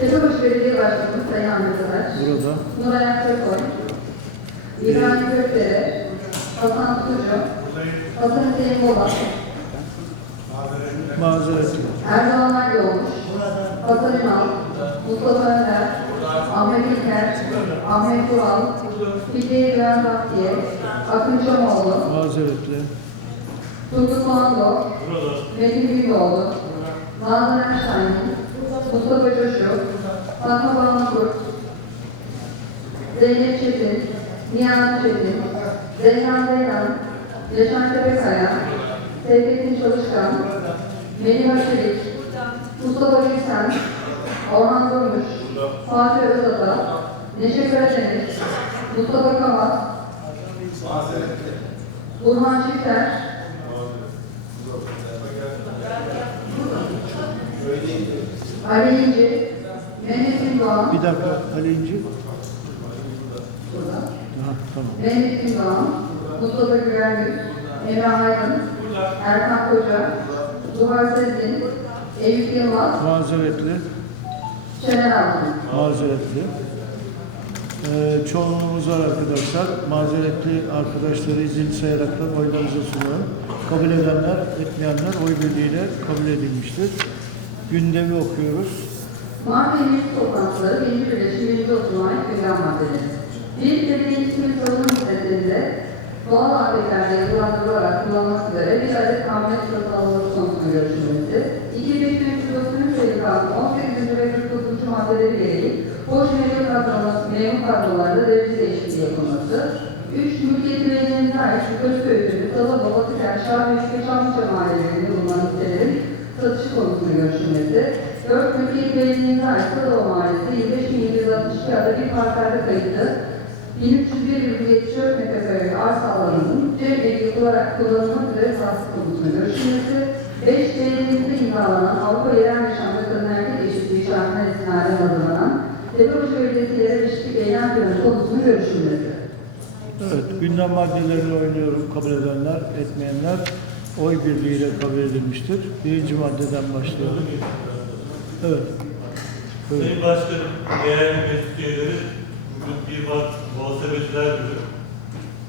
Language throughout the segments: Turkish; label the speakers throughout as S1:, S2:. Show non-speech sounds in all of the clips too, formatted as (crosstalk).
S1: Tepebaşı Belediye Başkanı Sayın Ahmet Ataç,
S2: Burada.
S1: Nuray Akçakoy, İbrahim Gökdere, Hasan Tutucu, Hasan Hüseyin Bolat,
S2: Mazeret.
S1: Erdoğan Erdoğmuş, Hasan Ünal, Mustafa Önder, Ahmet İlker, Ahmet Kural, Fikri Güven Baktiye, Akın Şamoğlu,
S2: Mazeretle.
S1: Turgut Doğanlı, Metin Büyüoğlu, Nazan Erşahin, Mustafa Coşu, Fatma Bağlı Zeynep Çetin, Nihan Çetin, Zeyhan Zeyhan, Yaşar Tepekaya, Seyfettin Çalışkan, Melih Çelik, Mustafa Gülsen, Orhan Durmuş, Fatih Özata, Neşe Karadeniz, Mustafa Kavat, Burhan Çifter, Ali İnci, Mehmet Ündoğan,
S2: Bir dakika Ali İnci.
S1: burada.
S2: Ha, tamam.
S1: Mehmet Ündoğan, Mustafa Güvergül, Emre Aydın, Erkan Koca, Zuhal Sezgin, Eyüp Yılmaz,
S2: Mazeretle.
S1: Şener Altan.
S2: Mazeretli. Ee, çoğunluğumuz var arkadaşlar. Mazeretli arkadaşları izin sayaraktan oylarınıza sunuyorum. Kabul edenler, etmeyenler oy birliğiyle kabul edilmiştir. Gündemi okuyoruz.
S1: Mart Meclis toplantıları birinci birleşim birinci oturma program maddeleri. Bir belediye iletişim sorunun hizmetlerinde doğal afetlerde yapılandırılarak kullanılmak üzere bir adet kamyonet satın alınması konusunu görüşülmesi. 2393 sayılı kanun 18. ve 49. maddeleri gereği boş memur kadroları, memur kadrolarda derece değişikliği yapılması. 3. Mülkiyet belediyelerine ait Köşköy Köyü, Salı, Babatıker, Şahmeşke, Çamlıca mahallelerinde bulunan konusunu görüşülmesi. 4. Mülkiyet belediyelerine ait Salova Mahallesi 25.762 adı bir parkerde kayıtlı 1301,74 metrekare arsa alanının cebeli yapılarak kullanılmak üzere tahsis konusunu görüşülmesi. 5. Belediye'de imzalanan Avrupa Yerel Yaşam ve Kadın Erkek Eşitliği şartına istinaden hazırlanan Tepebaşı Belediyesi Yerel Eşitlik Eylem Planı konusunu görüşülmesi.
S2: Evet, gündem maddelerini oynuyorum. Kabul edenler, etmeyenler oy birliğiyle kabul edilmiştir. Birinci maddeden başlayalım. Evet. Buyurun.
S3: Sayın Başkanım, değerli meclis üyeleri, bugün 1 Mart Muhasebeciler Günü.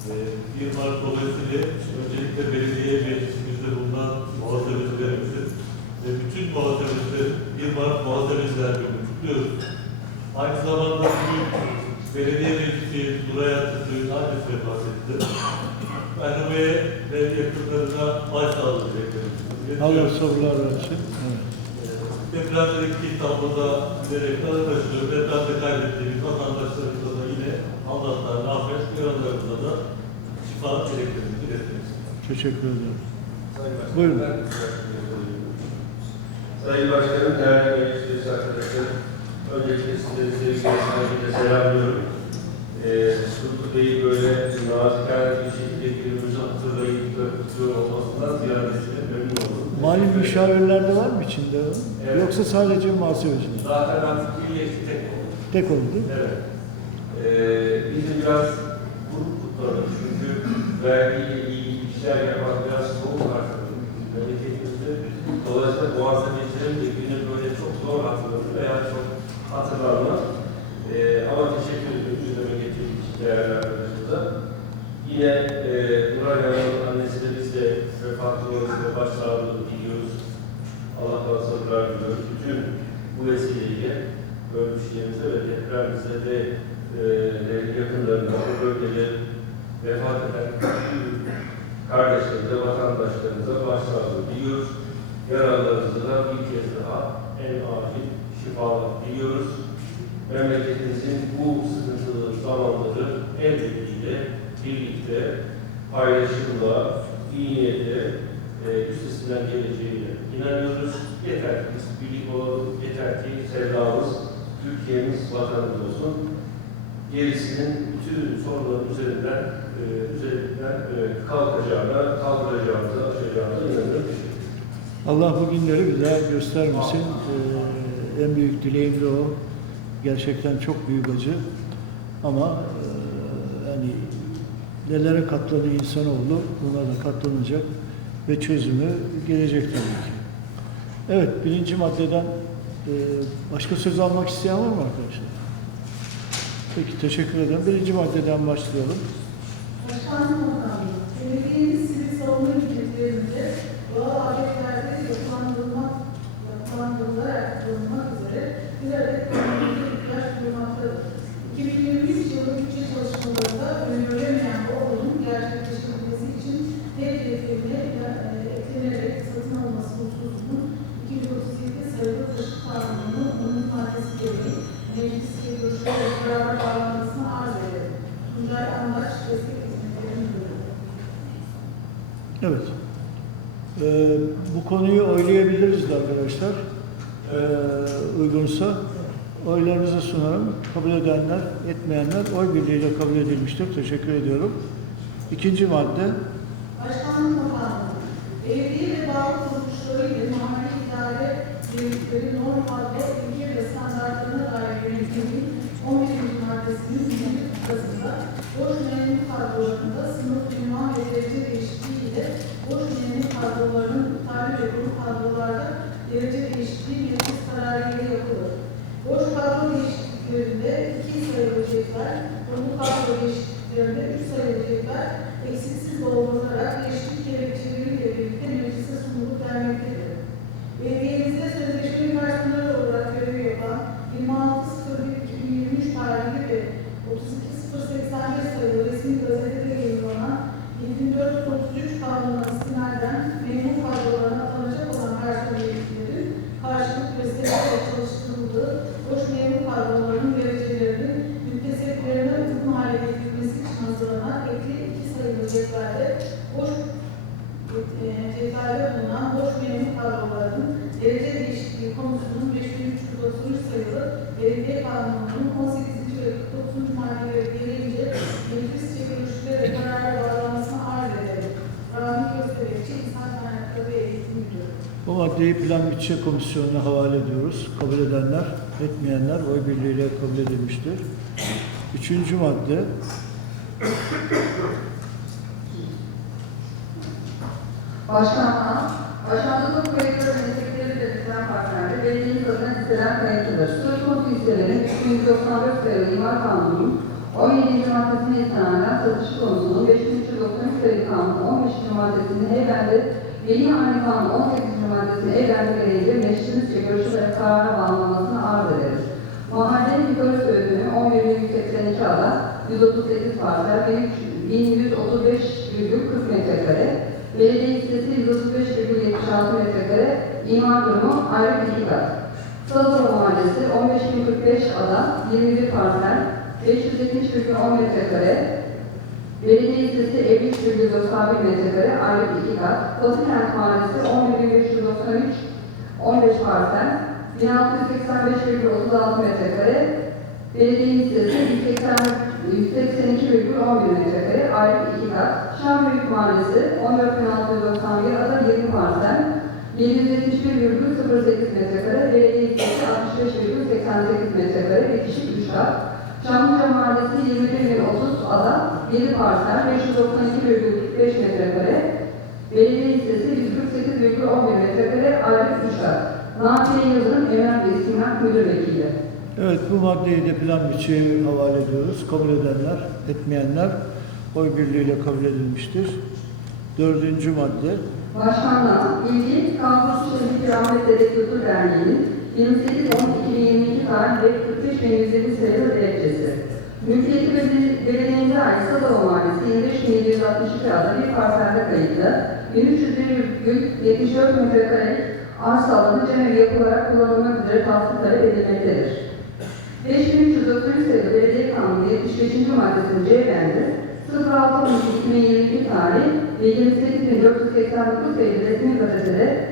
S3: Ee, 1 Mart dolayısıyla öncelikle belediye meclisimizde bulunan muhasebecilerimizin ve bütün muhasebecilerin 1 Mart Muhasebeciler Günü kutluyoruz. Aynı zamanda bugün belediye meclisi Nuray Atatürk'ün annesi vefat etti. Merhume'ye ve yakınlarına başsağlığı dileklerimizi
S2: Allah sabırlar versin. Evet.
S3: Depremdeki tabloda giderek daha başlıyor. Depremde kaybettiğimiz vatandaşlarımıza da yine Allah'tan rahmet, yaralarımıza da şifa dileklerimizi iletmek.
S2: Teşekkür ederim.
S4: Sayın Başkanım,
S2: Buyurun.
S4: ben. Sayın Başkanım, değerli meclis arkadaşlarım, öncelikle sizleri sevgiyle, saygıyla selamlıyorum. Ee, Sultan Bey'i böyle nazikane bir şekilde günümüzü hatırlayıp da tutuyor olmasından ziyadesiyle memnun oldum.
S2: Mali müşavirler de var mı içinde?
S4: Evet.
S2: Yoksa sadece muhasebeciler?
S4: Zaten artık birleşti tek oldu.
S2: Tek oldu değil mi?
S4: Evet. Ee, biz de biraz grup kutladık çünkü vergiyle ilgili işler yapan biraz soğuk artık memleketimizde. Dolayısıyla muhasebecilerin de günü böyle çok zor hatırladı veya çok hatırlanmaz. Ee, ama teşekkür ediyorum gündeme getirdiği için değerli. Yine e, Nuray Hanım'ın annesi de biz de vefatı dolayısıyla başsağlığı diliyoruz. Allah'tan sabırlar diliyoruz. Bütün bu vesileyle ölmüşlerimize ve depremimize ve e, yakınlarına, bu bölgede vefat eden kardeşlerimize, vatandaşlarımıza başsağlığı diliyoruz. Yaralılarımıza da bir kez daha en acil şifalar diliyoruz. Memleketimizin bu sıkıntılı zamanları el birliğiyle, birlikte, paylaşımla, iyi niyetle e, üstesinden geleceğine inanıyoruz. Yeter ki biz birlik olalım, yeter ki sevdamız, Türkiye'miz, vatanımız olsun. Gerisinin bütün sorunların üzerinden, e, üzerinden e, kalkacağına, kaldıracağımıza, aşacağımıza inanıyorum.
S2: Allah bu günleri daha göstermesin. Ee, en büyük dileğim de o. Gerçekten çok büyük acı. Ama e, yani nelere katladı insanoğlu buna da katlanacak ve çözümü gelecek tabii ki. Evet birinci maddeden Ee, başka söz almak isteyen var mı arkadaşlar? Peki teşekkür ederim. Birinci maddeden başlayalım.
S5: Başkanım belediyemiz sivil savunma hizmetlerinde
S2: Evet. Ee, bu konuyu oylayabiliriz de arkadaşlar. Ee, uygunsa oylarınızı sunarım. Kabul edenler, etmeyenler oy birliğiyle kabul edilmiştir. Teşekkür ediyorum. İkinci madde.
S5: Başkanlık Bakanlığı, belediye ve bağlı kuruluşları ile mahalle idare birlikleri normalde ilke ve standartlarına dair yönetmenin 11. maddesinin birinci kıtasında boş memur kadrolarında sınıf, ünvan ve derece değişikliği ile boş memur kadrolarının iptal ve grup kadrolarda cetvelde bulunan boş memur kadrolarının derece değişikliği konusunun 5333 sayılı belediye kanununun 18. ve 49. maddeleri gereğince meclisçe görüşülerek karara bağlanmasını arz ederim. Rami Köstebekçi, İnsan Kaynakları ve Eğitim.
S2: Bu maddeyi Plan Bütçe Komisyonu'na havale ediyoruz. Kabul edenler, etmeyenler oy birliğiyle kabul edilmiştir. Üçüncü madde.
S1: Başkanlığa, bu kayıtları meslekleri belirtilen partnerde belediyenin adına listelen kayıtlıdır. Söz konusu listelerin 294 sayılı imar kanununun 17. maddesine istinaden satışı konusunun 5393 sayılı kanunun 15. maddesinin eylende Yeni Hane Kanunu 18. maddesinin eylende gereğince meclisimizce görüşülerek karara bağlanmasını arz ederiz. Mahallenin yukarı sözünü 11.182 ada 138 parsel 1135,40 metrekare Belediye listesi 135,76 metrekare, imar durumu ayrı bir kat. Salıdoro Mahallesi 15.045 ada, 21 parsel, 570,10 metrekare, Belediye listesi 53,91 metrekare, ayrı iki kat. Batıkent Mahallesi 11.593, 15 parsel, 1685,36 metrekare, Belediye listesi 182,11 metrekare, ayrı iki kat. Şambiyük Mahallesi 14.691 ada 20 parsel, 771,08 metrekare, belediye listesi 65,88 metrekare, bitişik 3 kat. Çamlıca Mahallesi 21.030 ada 7 parsel, 592,45 metrekare, belediye listesi 148,11 metrekare, ayrı 3 kat. Nafiye Yıldırım Emel ve İstimlak Müdür Vekili.
S2: Evet bu maddeyi de Plan Bütçe'ye havale ediyoruz. Kabul edenler, etmeyenler oy birliğiyle kabul edilmiştir. Dördüncü madde.
S1: Başkanlığa ilgi Kampüs Şehir Rahmet Dede Kültür Derneği'nin 28-10-2022 tarih ve 45 bin 107 sayılı dilekçesi. Mülkiyeti beledi- belediyemize ait Sadova Mahallesi 25.762 adlı bir parselde kayıtlı 1301,74 metrekare arsa alanı cemevi yapılarak kullanılmak üzere tahsis talep edilmektedir. 5393 sayılı Belediye Kanunu 75. maddesinin C 78489 sayılı resmi gazetede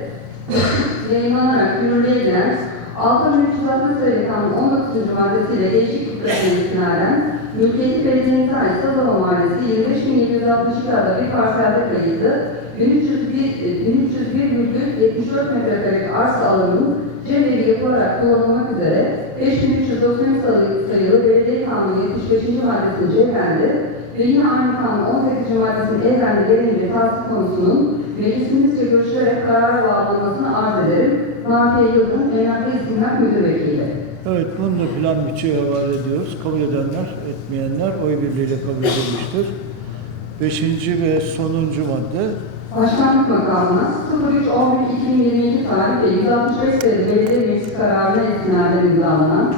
S1: (laughs) yayınlanarak yürürlüğe giren 6360 sayılı kanun 19. maddesiyle değişik hükümlerine istinaden mülkiyeti belediyenize ait Sazova Mahallesi 25762 adlı bir parselde kayıtlı 1301,74 metrekarelik arsa alanının cemevi yapılarak kullanılmak üzere 5393 sayılı belediye kanunu 75. maddesi cehrende yine aynı kanun 18. maddesinin evrende gereğince tahsis konusunun meclisimizce görüşülerek karara bağlanmasını arz ederim. Nafiye Yıldırım, Emlak ve Müdür Vekili.
S2: Evet, bunu da plan bütçeye havale ediyoruz. Kabul edenler, etmeyenler oy birliğiyle kabul edilmiştir. Beşinci ve sonuncu madde.
S1: Başkanlık makamına 03.11.2022 tarih ve 165 sayılı belediye meclis kararına istinaden imzalanan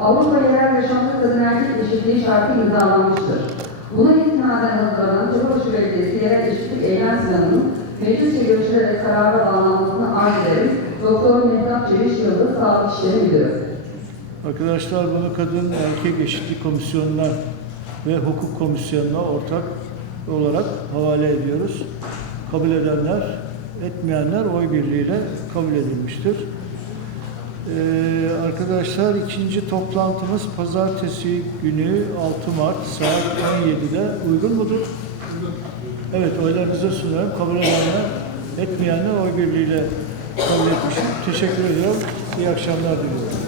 S1: Avrupa Yerel Yaşamda Kadın Erkek Eşitliği şartı imzalanmıştır. Buna istinaden hazırlanan Cumhurbaşkanı Belediyesi Yerel Eşitlik Eylem Planı'nın meclisçe görüşülerek karara bağlanmasını arz ederim. Doktor Mehtap Çeviş Yıldız Sağlık İşleri Müdürü.
S2: Arkadaşlar bunu Kadın Erkek Eşitlik Komisyonu'na ve Hukuk Komisyonu'na ortak olarak havale ediyoruz. Kabul edenler, etmeyenler oy birliğiyle kabul edilmiştir. Ee, arkadaşlar ikinci toplantımız pazartesi günü 6 Mart saat 17'de uygun mudur? Evet oylarınızı sunuyorum. Kabul edenler, etmeyenler oy birliğiyle kabul etmişim. Teşekkür ediyorum. İyi akşamlar diliyorum.